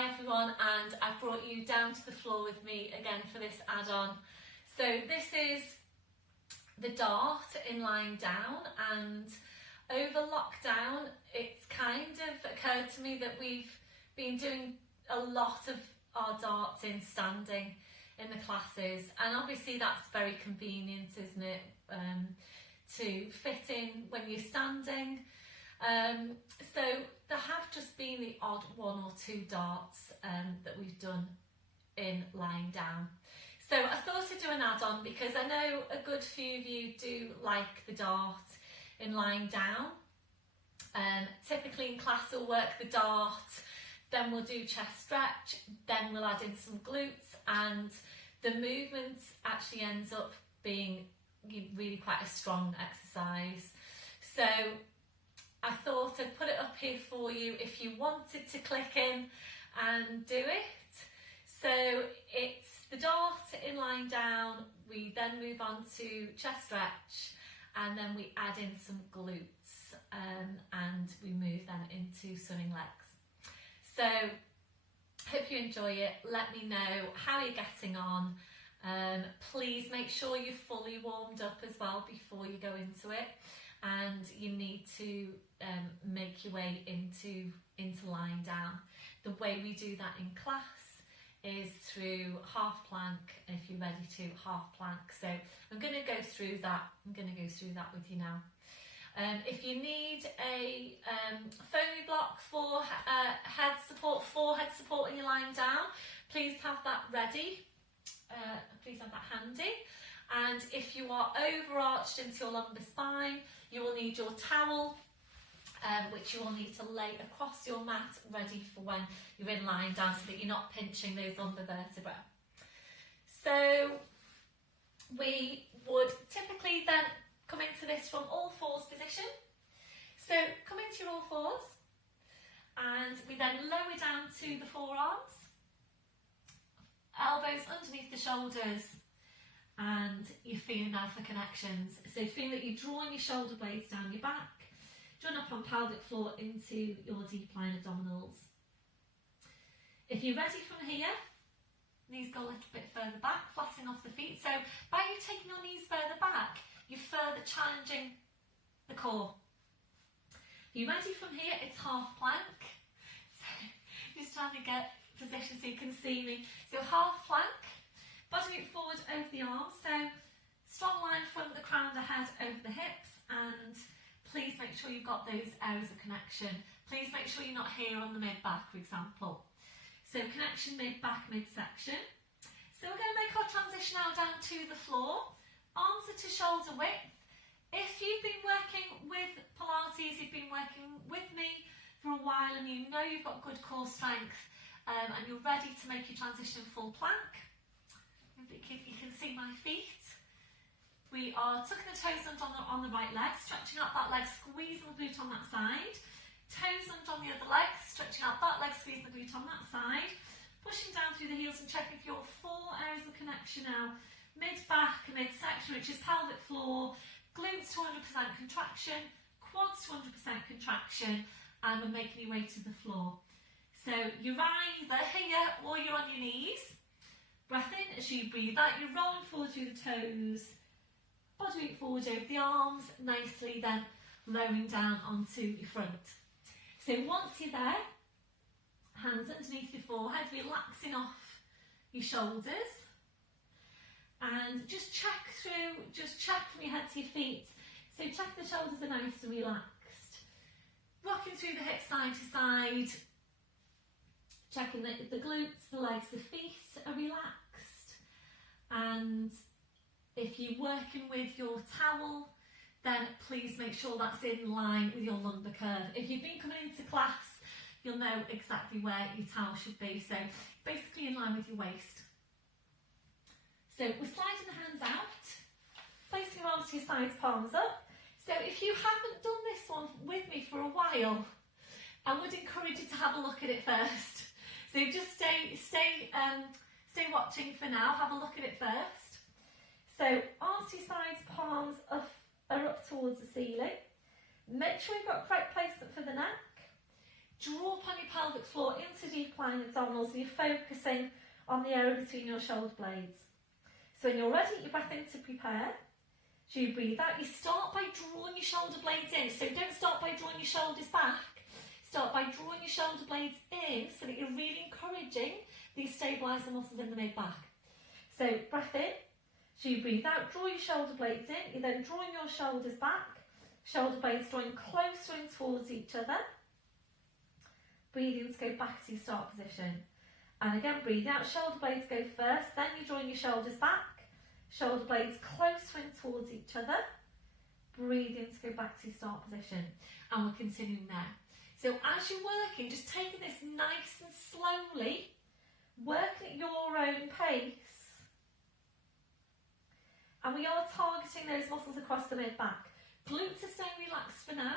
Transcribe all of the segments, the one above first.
Hi everyone, and I've brought you down to the floor with me again for this add-on. So this is the dart in lying down, and over lockdown it's kind of occurred to me that we've been doing a lot of our darts in standing in the classes, and obviously that's very convenient, isn't it, to fit in when you're standing. So there have just been the odd one or two darts that we've done in lying down. So I thought I'd do an add-on because I know a good few of you do like the dart in lying down. Typically in class we'll work the dart, then we'll do chest stretch, then we'll add in some glutes, and the movement actually ends up being really quite a strong exercise. So I thought I'd put it up here for you if you wanted to click in and do it. So it's the dart in lying down, we then move on to chest stretch, and then we add in some glutes, and we move then into swimming legs. So hope you enjoy it. Let me know how you're getting on. Please make sure you're fully warmed up as well before you go into it, and you need to make your way into lying down. The way we do that in class is through half plank, if you're ready to half plank. So I'm going to go through that. With you now. If you need a foamy block for head support, forehead support when you're lying down, please have that ready. Please have that handy. And if you are overarched into your lumbar spine, you will need your towel, which you will need to lay across your mat, ready for when you're in lying down, so that you're not pinching those lumbar vertebrae. So we would typically then come into this from all fours position. So come into your all fours, and we then lower down to the forearms, elbows underneath the shoulders, and you're feeling now for connections. So feeling that you're drawing your shoulder blades down your back, join up on pelvic floor into your deep line abdominals. If you're ready from here, knees go a little bit further back, flattening off the feet. So by you taking your knees further back, you're further challenging the core. Are you ready from here? It's half plank. So just trying to get position so you can see me. So half plank, body root forward over the arms. So strong line from the crown of the head over the hips, and please make sure you've got those areas of connection. Please make sure you're not here on the mid-back, for example. So connection mid-back, midsection. So we're going to make our transition now down to the floor. Arms are to shoulder width. If you've been working with Pilates, you've been working with me for a while, and you know you've got good core strength, and you're ready to make your transition full plank. You can see my feet. We are tucking the toes under on the right leg, stretching out that leg, squeezing the glute on that side. Toes under on the other leg, stretching out that leg, squeezing the glute on that side. Pushing down through the heels and checking for your full areas of connection now. Mid-back, midsection, which is pelvic floor, glutes to 100% contraction, quads to 100% contraction, and we're making your way to the floor. So you're either here or you're on your knees. Breath in as you breathe out, you're rolling forward through the toes, body weight forward over the arms, nicely then lowering down onto your front. So once you're there, hands underneath your forehead, relaxing off your shoulders, and just check from your head to your feet. So check the shoulders are nice and relaxed. Rocking through the hips side to side, checking that the glutes, the legs, the feet are relaxed. And if you're working with your towel, then please make sure that's in line with your lumbar curve. If you've been coming into class, you'll know exactly where your towel should be. So basically in line with your waist. So we're sliding the hands out, placing your arms to your sides, palms up. So if you haven't done this one with me for a while, I would encourage you to have a look at it first. So just stay watching for now, have a look at it first. So arms to your sides, palms are up towards the ceiling. Make sure you've got correct placement for the neck. Draw upon your pelvic floor into deep lying abdominals, and you're focusing on the area between your shoulder blades. So when you're ready, your breath in to prepare. So you breathe out. You start by drawing your shoulder blades in. So don't start by drawing your shoulders back. Start by drawing your shoulder blades in so that you're really encouraging these stabilising muscles in the mid-back. So breath in. So you breathe out, draw your shoulder blades in. You're then drawing your shoulders back. Shoulder blades drawing closer in towards each other. Breathe in to go back to your start position. And again, breathe out, shoulder blades go first. Then you're drawing your shoulders back. Shoulder blades closer in towards each other. Breathe in to go back to your start position. And we're continuing there. So as you're working, just taking this nice and slowly, working at your own pace. And we are targeting those muscles across the mid-back. Glutes are staying relaxed for now.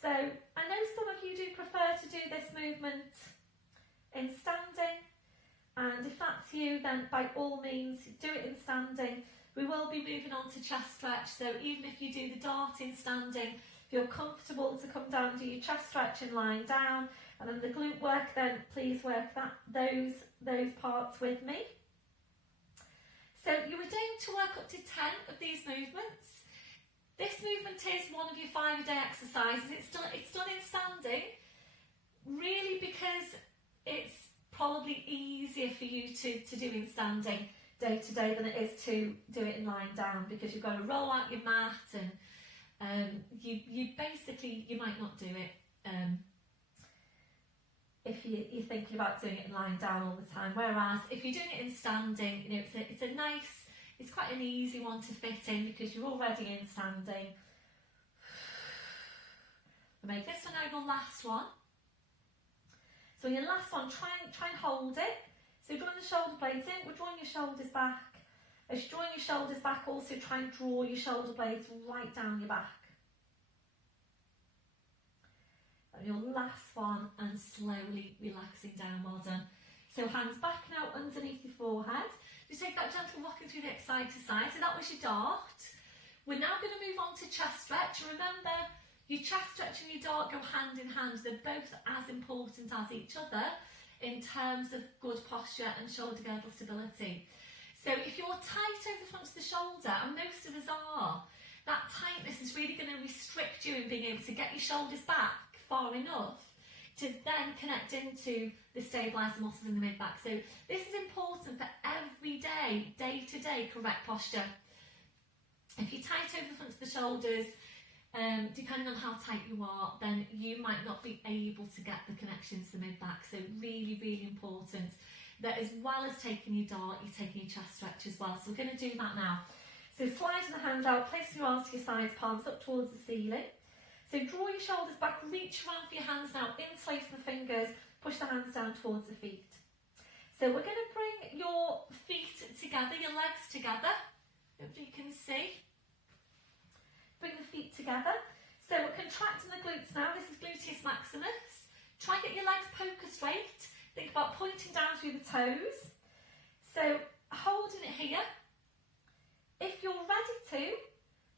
So I know some of you do prefer to do this movement in standing. And if that's you, then by all means, do it in standing. We will be moving on to chest stretch. So even if you do the dart in standing, if you're comfortable to come down and do your chest stretch in lying down, and then the glute work, then please work those parts with me. So you were doing to work up to 10 of these movements. This movement is one of your 5-a-day exercises. It's done in standing, really, because it's probably easier for you to do in standing day to day than it is to do it in lying down, because you've got to roll out your mat, and you basically, you might not do it if you're thinking about doing it in lying down all the time. Whereas if you're doing it in standing, you know, it's quite an easy one to fit in because you're already in standing. We'll make this one now your last one. So in your last one, try and hold it. So drawing the shoulder blades in, we're drawing your shoulders back. As you're drawing your shoulders back, also try and draw your shoulder blades right down your back. And your last one, and slowly relaxing down, well done. So hands back now underneath your forehead. Just take that gentle rocking through the neck side to side. So that was your dart. We're now going to move on to chest stretch. Remember, your chest stretch and your dart go hand in hand. They're both as important as each other in terms of good posture and shoulder girdle stability. So if you're tight over the front of the shoulder, and most of us are, that tightness is really going to restrict you in being able to get your shoulders back far enough to then connect into the stabiliser muscles in the mid-back. So this is important for every day, day-to-day correct posture. If you're tight over the front of the shoulders, depending on how tight you are, then you might not be able to get the connections to the mid-back. So really, really important that as well as taking your dart, you're taking your chest stretch as well. So we're going to do that now. So sliding the hands out, placing your arms to your sides, palms up towards the ceiling. So draw your shoulders back, reach around for your hands now, interlacing the fingers, push the hands down towards the feet. So we're going to bring your feet together, your legs together, hopefully you can see. Bring the feet together. So we're contracting the glutes now, this is gluteus maximus. Try and get your legs poker straight. Think about pointing down through the toes. So holding it here. If you're ready to,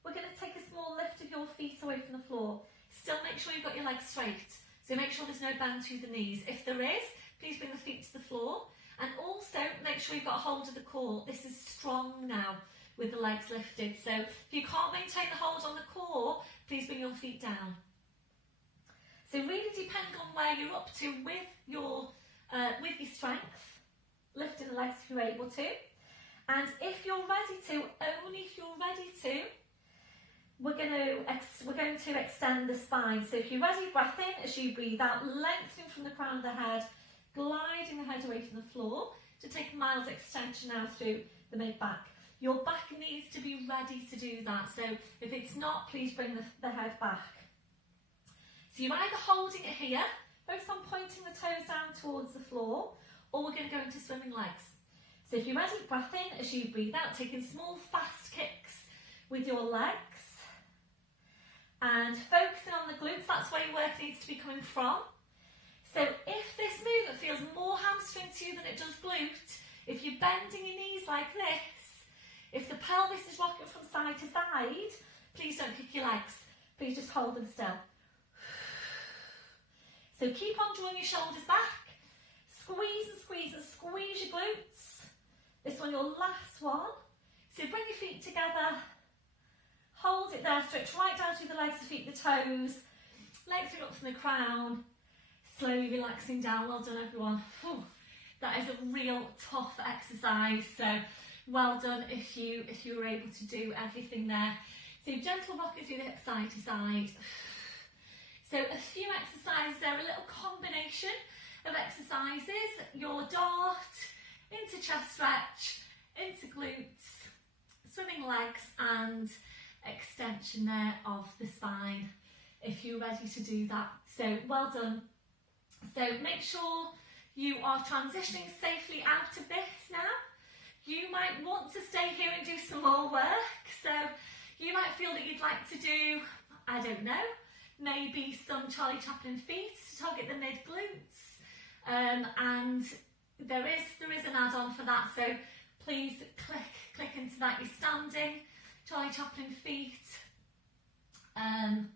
we're going to take a small lift of your feet away from the floor. Still make sure you've got your legs straight. So make sure there's no bend through the knees. If there is, please bring the feet to the floor. And also make sure you've got a hold of the core. This is strong now with the legs lifted. So if you can't maintain the hold on the core, please bring your feet down. So really depending on where you're up to with your strength, lifting the legs if you're able to. And if you're ready to, only if you're ready to, we're going to extend the spine. So if you're ready, breath in as you breathe out, lengthening from the crown of the head, gliding the head away from the floor to take a mild extension now through the mid-back. Your back needs to be ready to do that. So if it's not, please bring the head back. So you're either holding it here, focus on pointing the toes down towards the floor, or we're going to go into swimming legs. So if you're ready, breath in as you breathe out, taking small fast kicks with your legs. And focusing on the glutes, that's where your work needs to be coming from. So if this movement feels more hamstring to you than it does glute, if you're bending your knees like this, if the pelvis is rocking from side to side, please don't kick your legs. but you just hold them still. So keep on drawing your shoulders back. Squeeze and squeeze and squeeze your glutes. This one, your last one. So bring your feet together. Hold it there, stretch right down through the legs, the feet, the toes. Legs are up from the crown. Slowly relaxing down. Well done, everyone. Whew. That is a real tough exercise. So well done if you were able to do everything there. So gentle rocking through the hip side to side. So a few exercises there, a little combination of exercises. Your dart, into chest stretch, into glutes, swimming legs and extension there of the spine if you're ready to do that. So well done. So make sure you are transitioning safely out of this now. You might want to stay here and do some more work. So you might feel that you'd like to do, I don't know, maybe some Charlie Chaplin feet to target the mid glutes. And there is an add-on for that. So please click into that. You're standing, Charlie Chaplin feet. And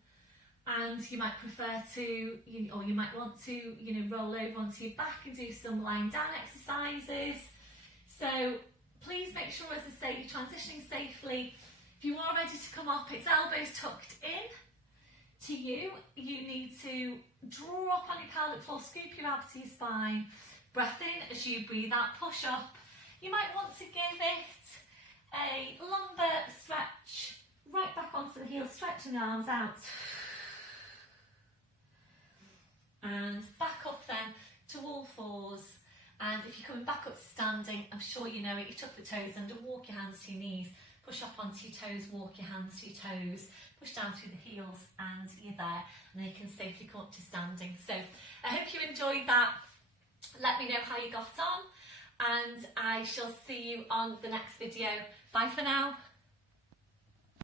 you might prefer to, or you might want to, roll over onto your back and do some lying down exercises. So please make sure, as I say, you're transitioning safely. If you are ready to come up, it's elbows tucked in to you. You need to draw up on your pelvic floor, scoop your abs to your spine. Breath in as you breathe out, push up. You might want to give it a lumbar stretch, right back onto the heels, stretching the arms out. And back up then to all fours. And if you're coming back up to standing, I'm sure you know it, you tuck the toes under, walk your hands to your knees, push up onto your toes, walk your hands to your toes, push down through the heels, and you're there. And then you can safely come up to standing. So I hope you enjoyed that. Let me know how you got on, and I shall see you on the next video. Bye for now.